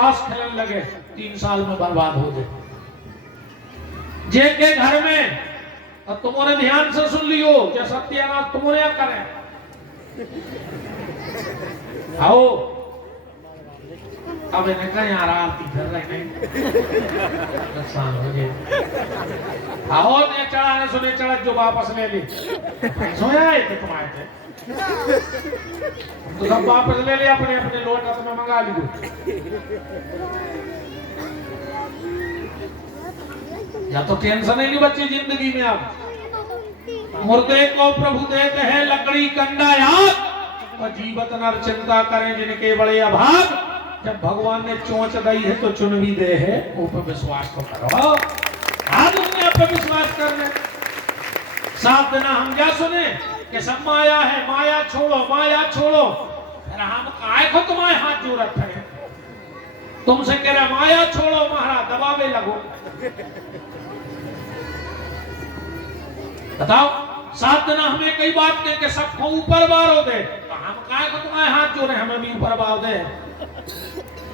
ताश खेलने लगे, 3 साल में बर्बाद हो गए। जे के घर में, और तुम्हारे ध्यान से सुन लियो, जो सत्यानाश तुम्हारे यहाँ करें। आओ अब इन्हें कहा यार आरती कर रहे नहीं, नुकसान हो गए। आओ ने चढ़ा ने सुने चढ़ा जो वापस ले ली, सोया है थे तुम्हारे थे, तो सब वापस ले ले अपने अपने लोटा तुम्हें मंगा ली। या तो टेंशन ही नहीं बची जिंदगी में। अब मुर्दे को प्रभु देते हैं लकड़ी कंडा याद, और जीवत नर चिंता करें जिनके बड़े अभाग। जब भगवान ने चोंच दी है तो चुन भी दे है, ऊपर विश्वास तो करो। आज दुनिया पे विश्वास करने 7 दिन हम क्या सुने कि सब माया है, माया छोड़ो माया छोड़ो। फिर हम काय को तुम्हारे हाथ जोड़त है, तुमसे कह रहे माया छोड़ो महाराज, दबावे लगो। बताओ 7 दिन हमें कई बात कह के सबको ऊपर बारो दे, तो हम काय को तुम्हारे हाथ जोड़े, हमें भी ऊपर बार दे।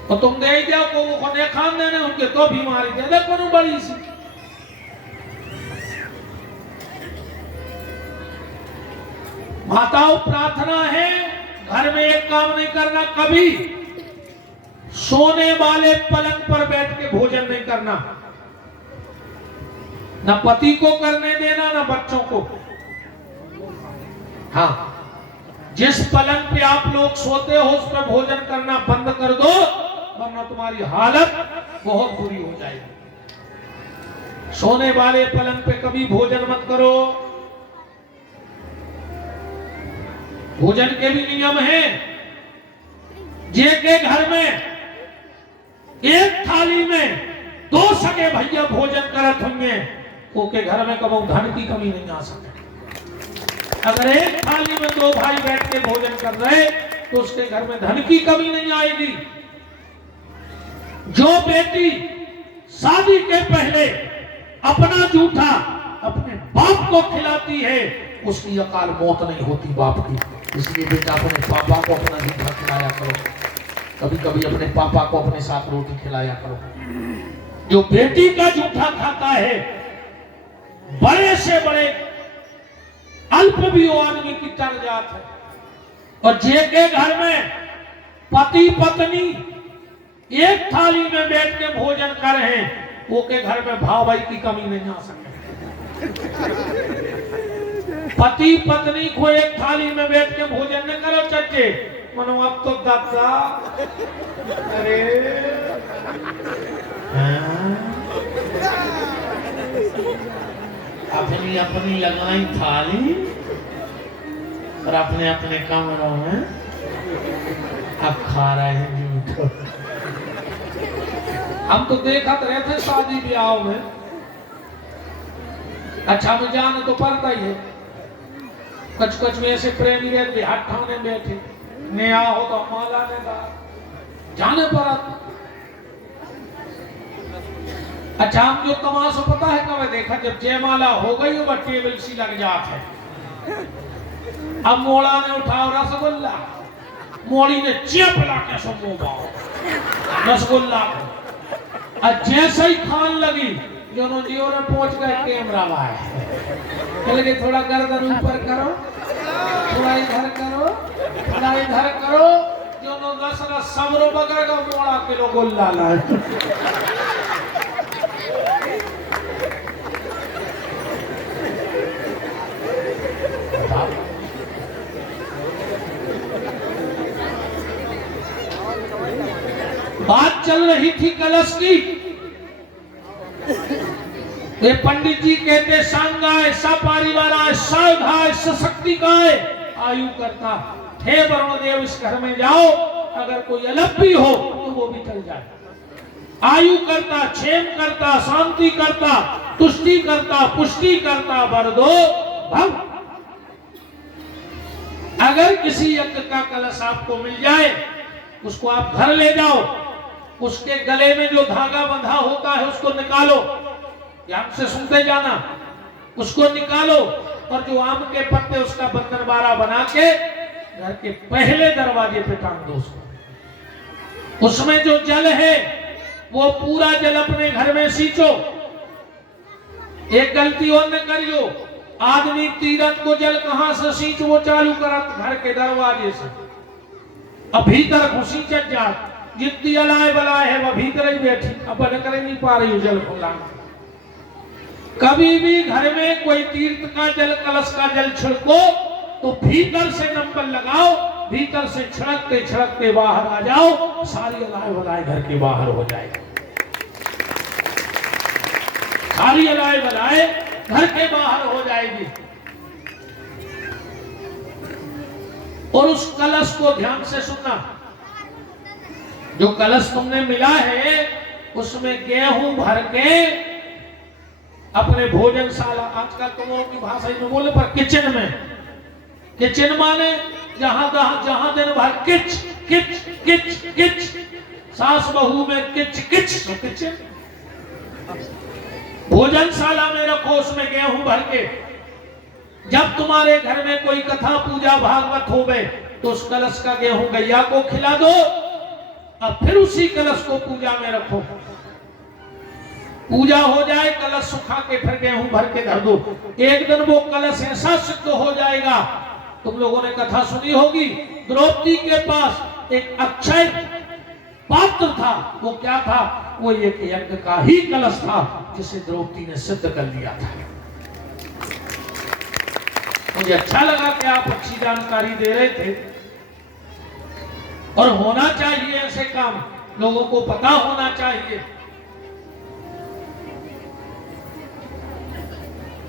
तो तुम दे ही जाओ को वो ने खान देने उनके तो बीमारी दे दे कौन बड़ी सी। माताओं प्रार्थना है घर में एक काम नहीं करना, कभी सोने वाले पलंग पर बैठ के भोजन नहीं करना, ना पति को करने देना ना बच्चों को। हाँ, जिस पलंग पे आप लोग सोते हो उस पर भोजन करना बंद कर दो, वरना तुम्हारी हालत बहुत बुरी हो जाएगी। सोने वाले पलंग पे कभी भोजन मत करो। भोजन के भी नियम हैं। जे के घर में एक थाली में 2 सगे भैया भोजन करत होंगे, वो के घर में कभी धन की कमी नहीं आ सके। अगर एक थाली में 2 भाई बैठ के भोजन कर रहे तो उसके घर में धन की कमी नहीं आएगी। जो बेटी शादी के पहले अपना जूठा अपने बाप को खिलाती है उसकी अकाल मौत नहीं होती बाप की। इसलिए बेटा अपने पापा को अपना जूठा खिलाया करो, कभी कभी अपने पापा को अपने साथ रोटी खिलाया करो। जो बेटी का जूठा खाता है बड़े से बड़े अल्प भी वो आदमी की तर जात है। और जे के घर में पति पत्नी एक थाली में बैठ के भोजन कर रहे हैं, वो के घर में भाव भाई की कमी नहीं आ सकती। पति पत्नी को एक थाली में बैठ के भोजन न करो चच्चे, मनो अब तो दादा अरे अपनी अपनी लगाई थाली और अपने अपने कमरों में अब खा रहे हैं मीठो। हम तो देखत रहे थे शादी ब्याह में, अच्छा में जान तो पड़ता ही है। कच कच में ऐसे प्रेमी रहते हाथ ठाने बैठे, नया हो तो माला ने जाने पड़ा। अच्छा हम जो तमाशा पता है कब देखा, जब जयमाला हो गई और टेबल सी लग जात है। अब मोड़ा ने उठाओ रसगुल्ला, मोड़ी ने चेप ला के सब रसगुल्ला को, जैसे ही खान लगी दोनों जियो ने पहुंच गए कैमरा वाले लगे थोड़ा गर्दन ऊपर करो, थोड़ा इधर करो, थोड़ा इधर करो, दोनों रस समरो बगैर मोड़ा किलो गोल्ला ला। बात चल रही थी कलश की, ये पंडित जी कहते सांगाय सपरिवाराय सावधाय सशक्तिकाय आयु करता। हे वरुणदेव इस घर में जाओ, अगर कोई अलग भी हो तो वो भी चल जाए। आयु करता, क्षेम करता, शांति करता, तुष्टि करता, पुष्टि करता, वर दो भव। अगर किसी यज्ञ का कलश आपको मिल जाए उसको आप घर ले जाओ, उसके गले में जो धागा बंधा होता है उसको निकालो, ध्यान से सुनते जाना, उसको निकालो और जो आम के पत्ते उसका बंधन बारा बना के घर के पहले दरवाजे पे टांग दो उसको। उसमें जो जल है वो पूरा जल अपने घर में सींचो। एक गलती और न करियो, आदमी तीरथ को जल कहां से सींच वो चालू करत घर के दरवाजे से, अब भीतर घुसी चल जा, जितनी अलाय बलाय है वह भीतर ही बैठी, अब बन कर नहीं पा रही जल खुला। कभी भी घर में कोई तीर्थ का जल, कलश का जल छिड़को तो भीतर से नंबर लगाओ, भीतर से छिड़कते छिड़कते बाहर आ जाओ, सारी अलाय बलाय घर के बाहर हो जाएगी। सारी अलाय बलाय घर के बाहर हो जाएगी। और उस कलश को ध्यान से सुनना, जो कलश तुमने मिला है उसमें गेहूं भर के अपने भोजनशाला, आजकल तुम लोगों की भाषा में बोले पर किचन में, किचन माने जहां दिन भर किच किच किच किच, सास बहू में किच किच, तो किचन भोजनशाला में रखो, उसमें गेहूं भर के। जब तुम्हारे घर में कोई कथा पूजा भागवत हो गए तो उस कलश का गेहूं गैया को खिला दो, अब फिर उसी कलश को पूजा में रखो। पूजा हो जाए, कलश सुखा के फिर गेहूं भर के धर दो। एक दिन वो कलश ऐसा सिद्ध हो जाएगा, तुम लोगों ने कथा सुनी होगी, द्रौपदी के पास एक अक्षय पात्र था। वो क्या था? वो एक यज्ञ का ही कलश था जिसे द्रौपदी ने सिद्ध कर लिया था। मुझे अच्छा लगा कि आप अच्छी जानकारी दे रहे थे, और होना चाहिए ऐसे काम, लोगों को पता होना चाहिए।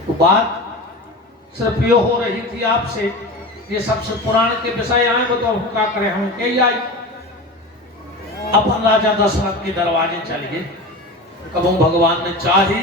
तो बात सिर्फ ये हो रही थी आपसे, ये सबसे पुराण के विषय आए तो हम क्या करें, हमें कही आई। अपन राजा दशरथ के दरवाजे चल गए, कब भगवान ने चाही